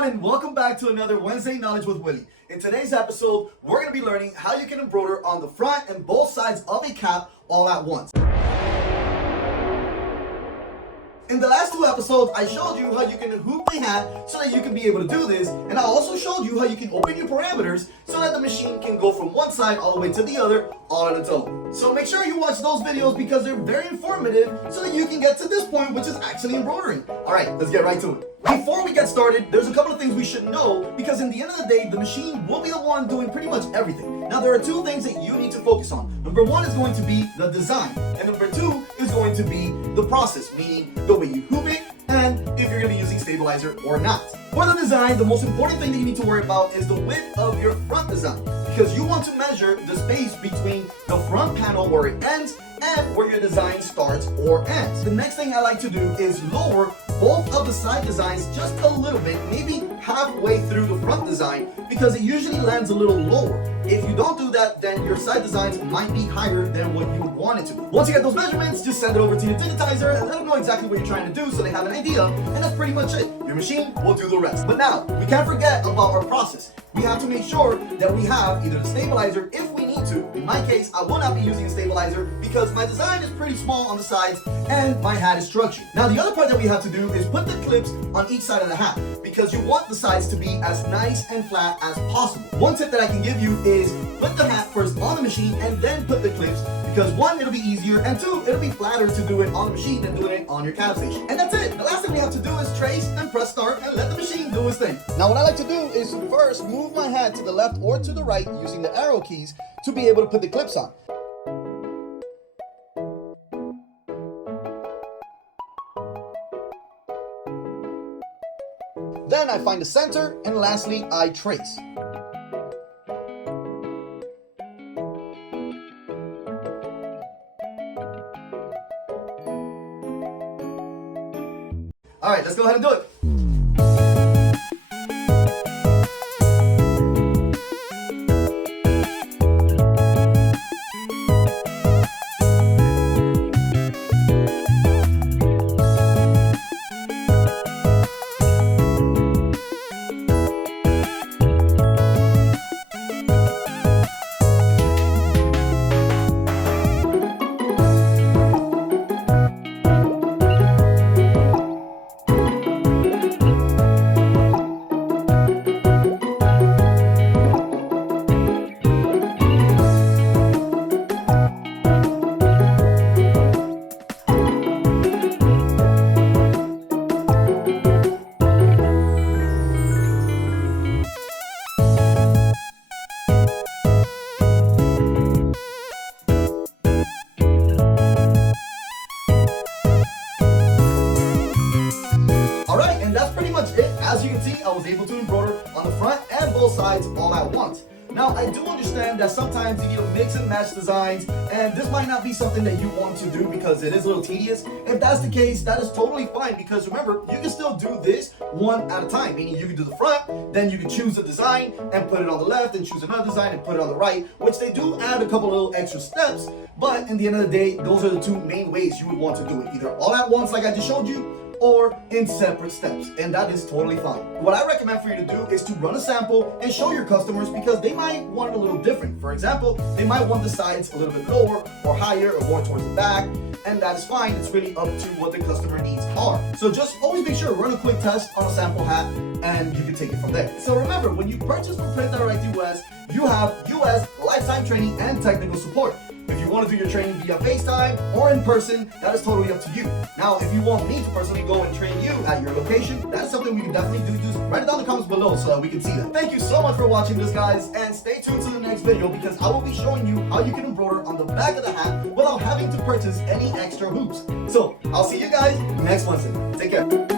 everyone, and welcome back to another Wednesday Knowledge with Willy. In today's episode, we're going to be learning how you can embroider on the front and both sides of a cap all at once. In the last two episodes, I showed you how you can hoop the hat so that you can be able to do this, and I also showed you how you can open your parameters so that the machine can go from one side all the way to the other all on its own. So make sure you watch those videos because they're very informative so that you can get to this point, which is actually embroidering. Alright, let's get right to it. Before we get started, there's a couple of things we should know because in the end of the day, the machine will be the one doing pretty much everything. Now there are two things that you need to focus on. Number one is going to be the design, and number two is going to be the process, meaning the way you hoop it and if you're going to be using stabilizer or not. For the design, the most important thing that you need to worry about is the width of your front design because you want to measure the space between the front panel where it ends and where your design starts or ends. The next thing I like to do is lower both of the side designs just a little bit, maybe halfway through the front design, because it usually lands a little lower. If you don't do that, then your side designs might be higher than what you would want it to be. Once you get those measurements, just send it over to your digitizer and let them know exactly what you're trying to do so they have an idea, and that's pretty much it. Your machine will do the rest. But now, we can't forget about our process. We have to make sure that we have either the stabilizer if we need to. In my case, I will not be using a stabilizer because my design is pretty small on the sides and my hat is structured. Now the other part that we have to do is put the clips on each side of the hat because you want the sides to be as nice and flat as possible. One tip that I can give you is put the hat first on the machine and then put the clips because one, it'll be easier, and two, it'll be flatter to do it on the machine than doing it on your cap station. And that's it. The last thing we have to do is trace and press start and let the machine do its thing. Now what I like to do is to first move my hat to the left or to the right using the arrow keys to be able to put the clips on. Then I find the center, and lastly, I trace. All right, let's go ahead and do it. And that's pretty much it. As you can see, I was able to embroider on the front and both sides all at once. Now, I do understand that sometimes you need to mix and match designs, and this might not be something that you want to do because it is a little tedious. If that's the case, that is totally fine because remember, you can still do this one at a time, meaning you can do the front, then you can choose a design and put it on the left and choose another design and put it on the right, which they do add a couple little extra steps, but in the end of the day, those are the two main ways you would want to do it, either all at once like I just showed you, or in separate steps, and that is totally fine. What I recommend for you to do is to run a sample and show your customers because they might want it a little different. For example, they might want the sides a little bit lower or higher or more towards the back, and that is fine. It's really up to what the customer needs are. So just always make sure to run a quick test on a sample hat and you can take it from there. So remember, when you purchase from PrintDirect US, you have US lifetime training and technical support. If you want to do your training via FaceTime or in person, that is totally up to you. Now, if you want me to personally go and train you at your location, that is something we can definitely do. Just write it down in the comments below so that we can see that. Thank you so much for watching this, guys, and stay tuned to the next video because I will be showing you how you can embroider on the back of the hat without having to purchase any extra hoops. So, I'll see you guys next Wednesday. Take care.